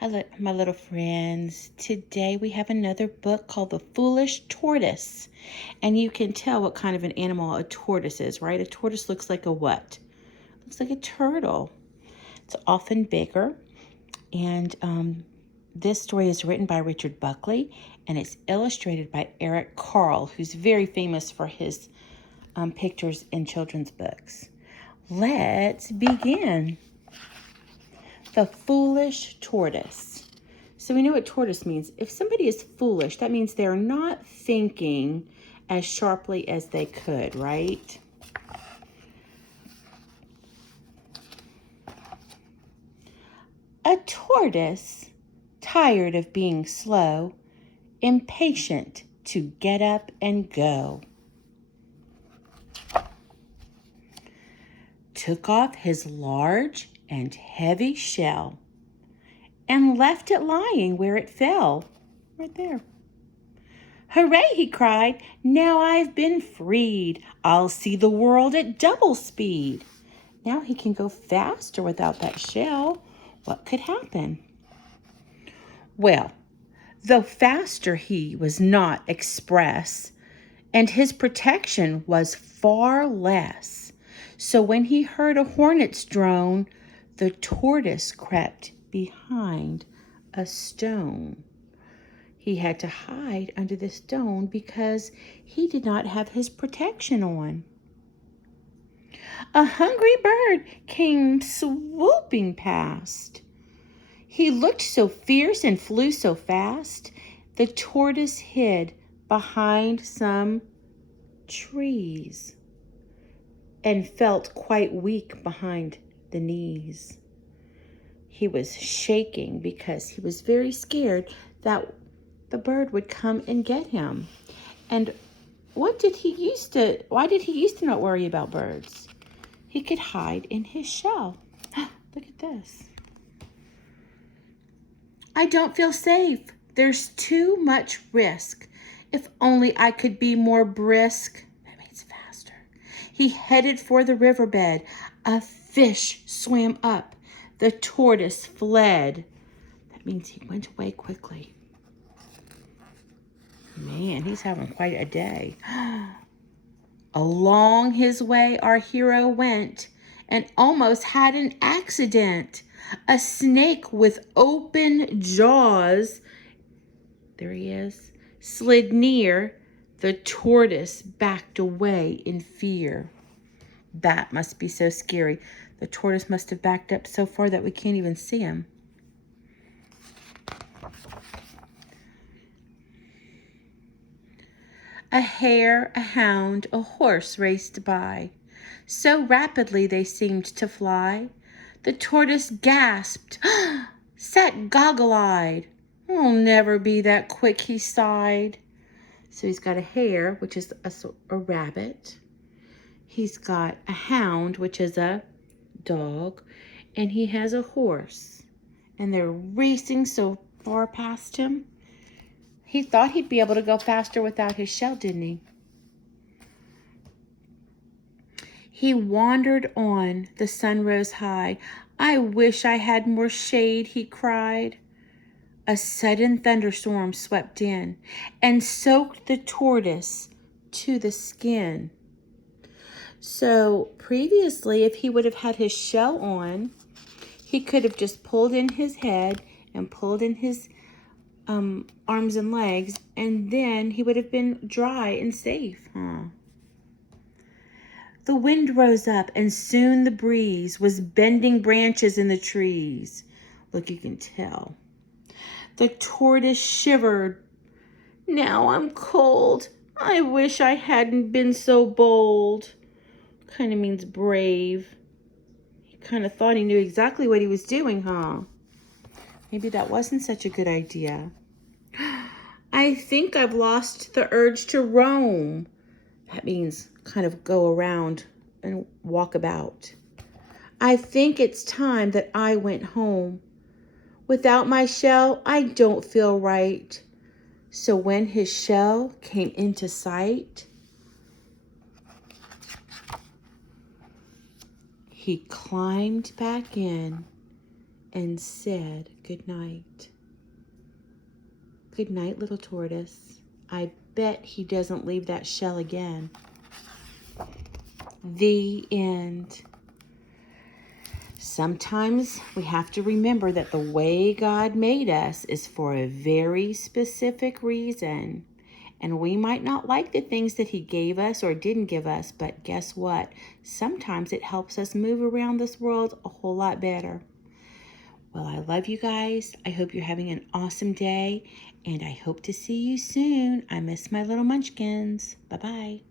Hello, my little friends. Today we have another book called The Foolish Tortoise. And you can tell what kind of an animal a tortoise is, right? A tortoise looks like a what? Looks like a turtle. It's often bigger. And this story is written by Richard Buckley, and it's illustrated by Eric Carle, who's very famous for his pictures in children's books. Let's begin. The Foolish Tortoise. So we know what tortoise means. If somebody is foolish, that means they're not thinking as sharply as they could, right? A tortoise, tired of being slow, impatient to get up and go, took off his large and heavy shell and left it lying where it fell, right there. Hooray, he cried, now I've been freed. I'll see the world at double speed. Now he can go faster without that shell. What could happen? Well, though faster he was not express, and his protection was far less. So when he heard a hornet's drone, the tortoise crept behind a stone. He had to hide under the stone because he did not have his protection on. A hungry bird came swooping past. He looked so fierce and flew so fast. The tortoise hid behind some trees and felt quite weak behind the knees. He was shaking because he was very scared that the bird would come and get him. And why did he used to not worry about birds? He could hide in his shell. Look at this. I don't feel safe. There's too much risk. If only I could be more brisk. That means faster. He headed for the riverbed. A fish swam up. The tortoise fled. That means he went away quickly. Man, he's having quite a day. Along his way our hero went and almost had an accident. A snake with open jaws, there he is, slid near. The tortoise backed away in fear. That must be so scary. The tortoise must have backed up so far that we can't even see him. A hare, a hound, a horse raced by. So rapidly they seemed to fly. The tortoise gasped, sat goggle-eyed. I'll never be that quick, he sighed. So he's got a hare, which is a rabbit. He's got a hound, which is a dog. And he has a horse. And they're racing so far past him. He thought he'd be able to go faster without his shell, didn't he? He wandered on. The sun rose high. I wish I had more shade, he cried. A sudden thunderstorm swept in and soaked the tortoise to the skin. So previously, if he would have had his shell on, he could have just pulled in his head and pulled in his arms and legs, and then he would have been dry and safe. The wind rose up, and soon the breeze was bending branches in the trees. Look, you can tell. The tortoise shivered. Now I'm cold. I wish I hadn't been so bold. Kind of means brave. He kind of thought he knew exactly what he was doing, huh? Maybe that wasn't such a good idea. I think I've lost the urge to roam. That means kind of go around and walk about. I think it's time that I went home. Without my shell, I don't feel right. So when his shell came into sight, he climbed back in and said good night. Good night, little tortoise. I bet he doesn't leave that shell again. The end. Sometimes we have to remember that the way God made us is for a very specific reason. And we might not like the things that he gave us or didn't give us, but guess what? Sometimes it helps us move around this world a whole lot better. Well, I love you guys. I hope you're having an awesome day, and I hope to see you soon. I miss my little munchkins. Bye-bye.